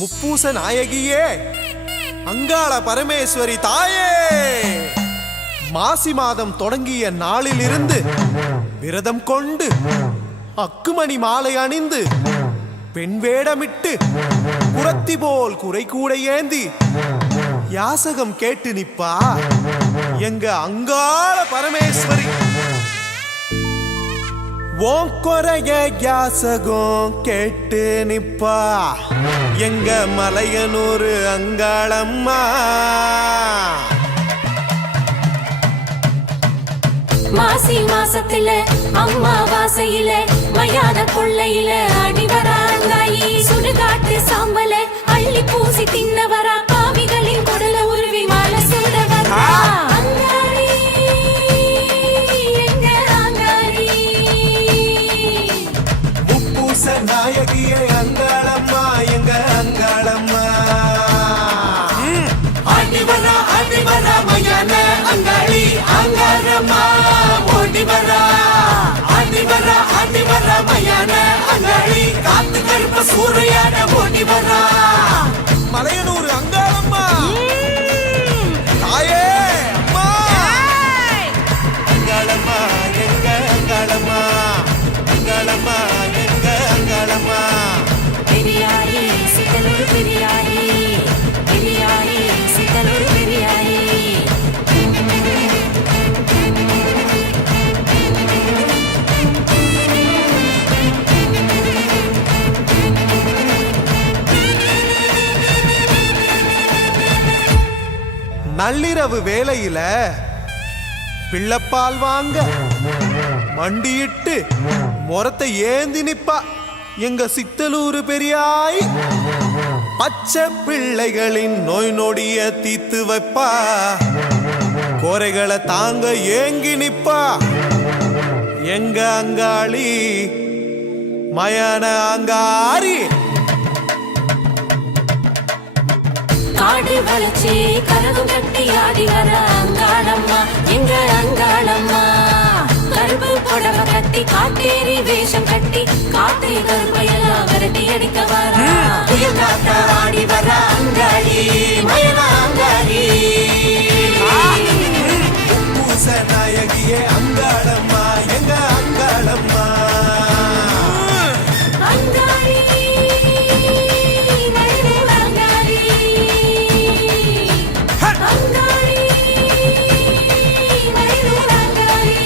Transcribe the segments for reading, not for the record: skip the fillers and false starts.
முப்பூச நாயகியே, அங்காள பரமேஸ்வரி தாயே, மாசி மாதம் தொடங்கிய நாளிலிருந்து விரதம் கொண்டு அக்குமணி மாலை அணிந்து பெண் வேடமிட்டு புறத்தி போல் குறை கூட ஏந்தி யாசகம் கேட்டு நிப்பா எங்க அங்காள பரமேஸ்வரி. ஓங்கொரைய யாசகம் கேட்டு நிப்பா எங்க மலையனூர் அங்காளம்மா. மாசி மாசத்துல அம்மாவாசையில மயான கொள்ளையில அடிவராங்காயி சுடுகாட்டு சாம்பல அள்ளி பூசி தின்னவரா பாவிகளின் குடல உருவி மாலை சூடவரா. முப்பூச நாயகியே அங்காளம்மா எங்க அங்காளம்மா. ஆடிவரா ஆடிவரா மயான அங்காளி அங்காரம்மா. ஓடிவரா ஆடிவரா ஆடிவரா மயான அங்காளி காத்து கருப்ப சூறையான ஓடிவரா. மலையனூர் அங்காளம்மா தாயே அம்மா. அங்காளம்மா எங்க அங்காளம்மா. அங்காளம்மா எங்க அங்காளம்மா. பெரியாயி சித்தலூர் பெரியாயி, பெரியாயி சித்தலூர் பெரியாயி. நள்ளிரவு வேளையில பிள்ளைப்பால் வாங்க மண்டியிட்டு முறத்தை ஏந்தி நிப்பா எங்க சித்தலூர் பெரியாய். பச்சை பிள்ளைகளின் நோய் நொடிய தீத்து வைப்பா, கோரைகளை தாங்க ஏங்கி நிப்பா எங்க அங்காளி மயான அங்காரி. காடு வளர்ச்சி கரகம் கட்டி ஆடி வர அங்காளம்மா எங்க அங்காளம்மா. கருப்பு புடவை கட்டி காட்டேரி வேஷம் கட்டி காட்டு கருப்பையெல்லாம் விரட்டி அடிக்க வர புயல் காத்த ஆடி வர அங்காளி மயன அங்காளி. பூச நாயகியே அங்காளம்மா எங்க அங்காளம்மா. அங்காளி மயிலூர் அங்காளி, அங்காளி மயிலூர் அங்காளி.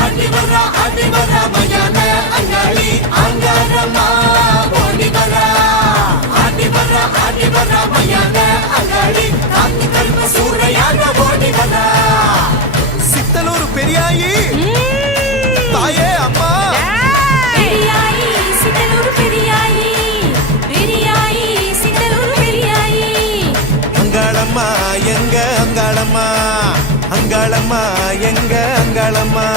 ஆடிவரா ஆடிவரா மயான அங்காளி அங்காரம்மா. ஓடிவரா ஆடிவரா ஆடிவரா மயான அங்காளி காத்து கருப்ப சூறையான ஓடிவரா. சித்தலூர் பெரியாயி தாயே அம்மா. பெரியாயி சித்தலூர் பெரியாயி, பெரியாயி சித்தலூர் பெரியாயி. அங்காளம்மா எங்க அங்காளம்மா. அங்காளம்மா எங்க அங்காளம்மா.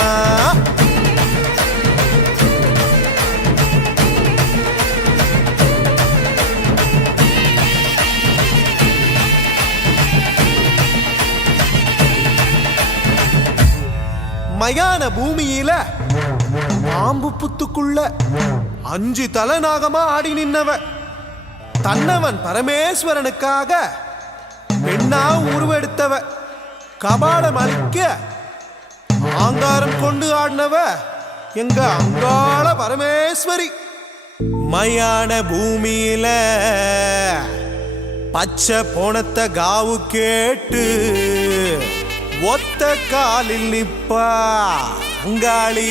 மயான பூமியில பாம்பு புத்துக்குள்ள 5 தலநாகமா ஆடி நின்னவ தன்னவன் பரமேஸ்வரனுக்காக பெண்ணா உருவெடுத்தவ. கபாலம் அளிக்க ஆங்காரம் கொண்டு ஆடினவ எங்க அங்காள பரமேஸ்வரி. மயான பூமியில பச்சை போனத்த காவு கேட்டு ஒத்த காலில் நிப்பா அங்காளி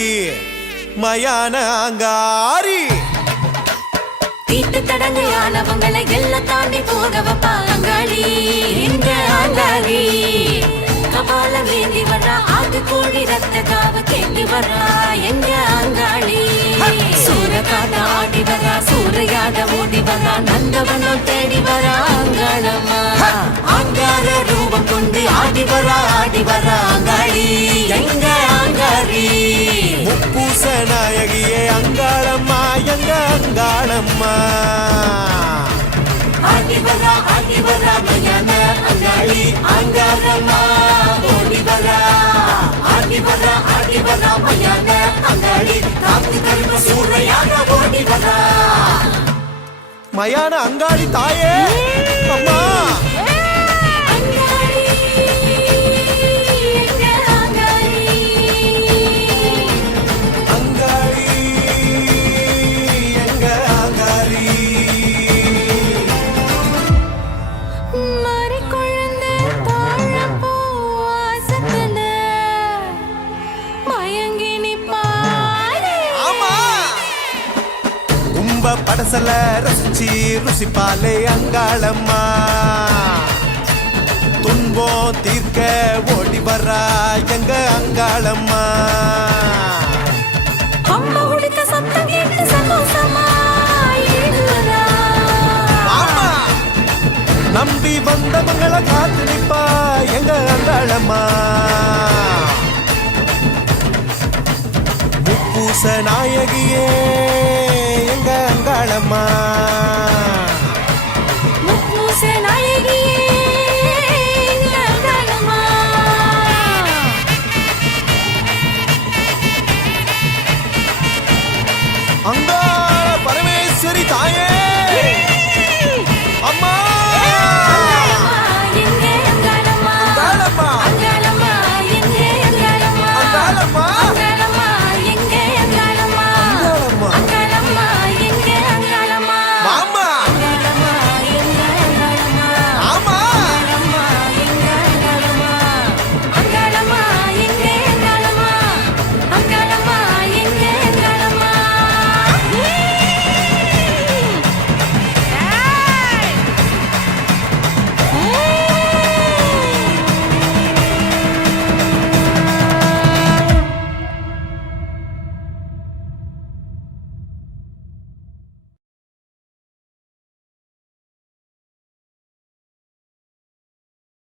மயான அங்காரி. தீட்டு தடங்கையானவங்களை எல்லாம் தாண்டி போக வைப்பா அங்காளி எங்க அங்காளி. கபாலம் ஏந்தி வர்றா ஆட்டு கோடி ரத்த காவ கேட்டு வர்றா எங்க அங்காளி. சூரகாத ஆடி வரா சூறையாட ஓடி வரா நந்தவனம் தேடி வரா அங்காளம்மா. அங்கார ரூபம் கொண்டு ஆடி வரா அங்காளி எங்க அங்காளி. முப்பூச நாயகியே அங்காளம்மா எங்க அங்காளம்மா. ஆடி வரா மயான அங்காளி அங்காரம்மா. ஓடி வரா ஆடி வரா மயான அங்காளி காத்து கருப்பு சூறையாக ஓடி வரா மயான அங்காளி தாயே அம்மா அங்காளி எங்க அங்காளி அங்காளி எங்க அங்காளி மாறி குழந்தை தாழப்பூ வாசத்துல மயங்கி நிப்பாளே ஆமா கும்ப படசல ரசிச்சு ருசிப்பாலே அங்காளம்மா துன்பம் தீர்க்க ஓடி வரா எங்க அங்காளம்மா அம்மா உடுக்க சத்தம் கேட்டு சந்தோஷமா எழுதுறா ஆமா நம்பி வந்தவங்களை காத்து நிப்பா எங்க அங்காளம்மா முப்பூச நாயகியே எங்க அங்காளம்மா முப்பூச நாயகியே எங்க அங்காளம்மா அங்காள பரமேஸ்வரி தாயே அம்மா